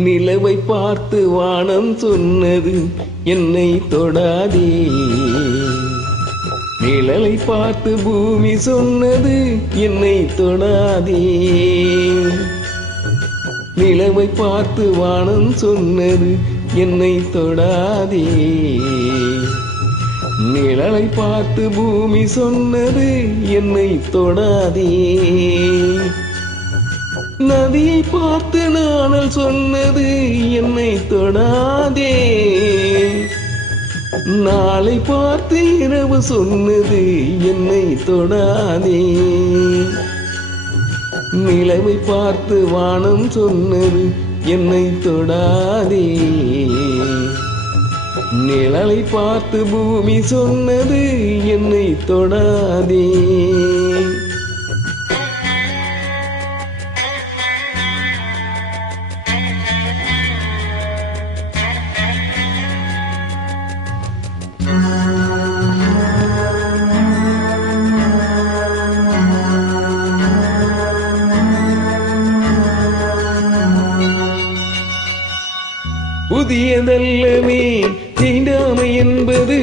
நிலவை பார்த்து வானம் சொன்னது என்னை தொடாதே. நிழலை பார்த்து பூமி சொன்னது என்னை தொடாதே. நிலவை பார்த்து வானம் சொன்னது என்னை தொடாதே. நிழலை பார்த்து பூமி சொன்னது என்னை தொடாதே. நதியை பார்த்து நாணல் சொன்னது என்னை தொடாதே. நாளை பார்த்து இரவு சொன்னது என்னை தொடாதே. நிலவை பார்த்து வானம் சொன்னது என்னை தொடாதே. நிழலை பார்த்து பூமி சொன்னது என்னை தொடாதே. புதியதல்லவே தீண்டாமை என்பது,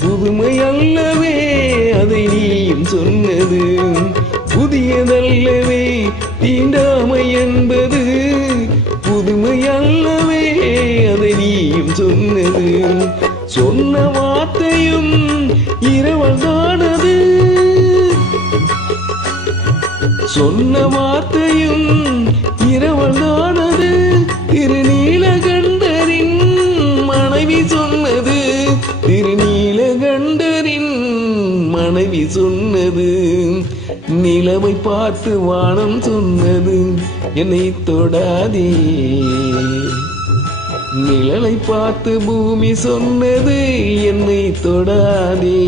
புதுமை அல்லவே அதை நீயும் சொன்னது. புதியதல்லவே தீண்டாமை என்பது, புதுமை அல்லவே அதை நீயும் சொன்னது. சொன்ன வார்த்தையும் இரவல்தானது. சொன்ன வார்த்தையும் இரவல்தானது. திருநீலகண்டரின் மனைவி சொன்னது. திருநீலகண்டரின் மனைவி சொன்னது. நிலவை பார்த்து வானம் சொன்னது என்னை தொடாதே. நிழலை பார்த்து பூமி சொன்னது என்னை தொடாதே.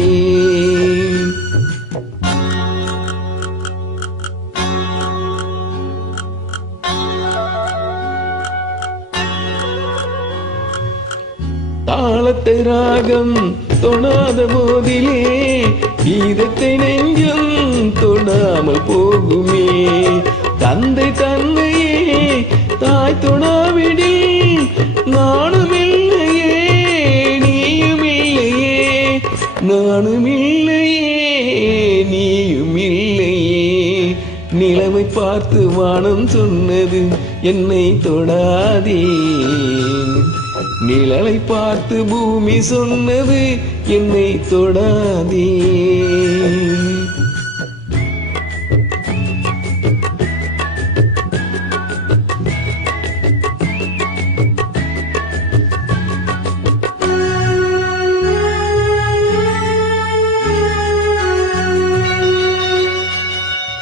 தாளத்தை ராகம் தொடாத போதிலே கீதத்தை நெஞ்சம் தொடாமல் போகுமே. தந்தை தன்னையே தாய் தொடாவிடில் நானும் இல்லையே, நீயும் இல்லையே. நானும் இல்லையே, நீயும் இல்லையே. நிலவை பார்த்து வானம் சொன்னது என்னை தொடாதே. நிழலை பார்த்து பூமி சொன்னது என்னை தொடாதே.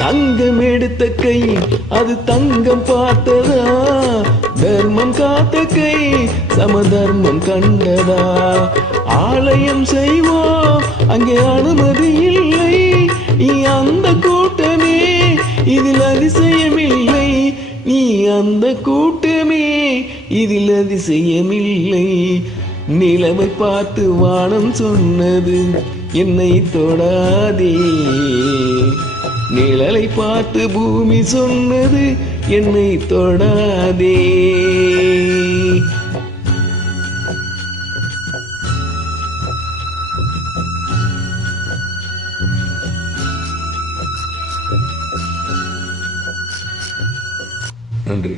தங்கம் எடுத்த கை அது தங்கம் பார்த்ததா? தர்மம் காத்த கை சமதர்மம் கண்டதா? ஆலயம் செய்வோம் அங்கே அனுமதி இல்லை. நீ அந்த கூட்டமே இதில் அதிசயமில்லை. நீ அந்த கூட்டமே இதில் அதிசயமில்லை. நிலவை பார்த்து வானம் சொன்னது என்னை தொடாதே. நிழலை பார்த்து பூமி சொன்னது என்னை தொடாதே. நன்றி.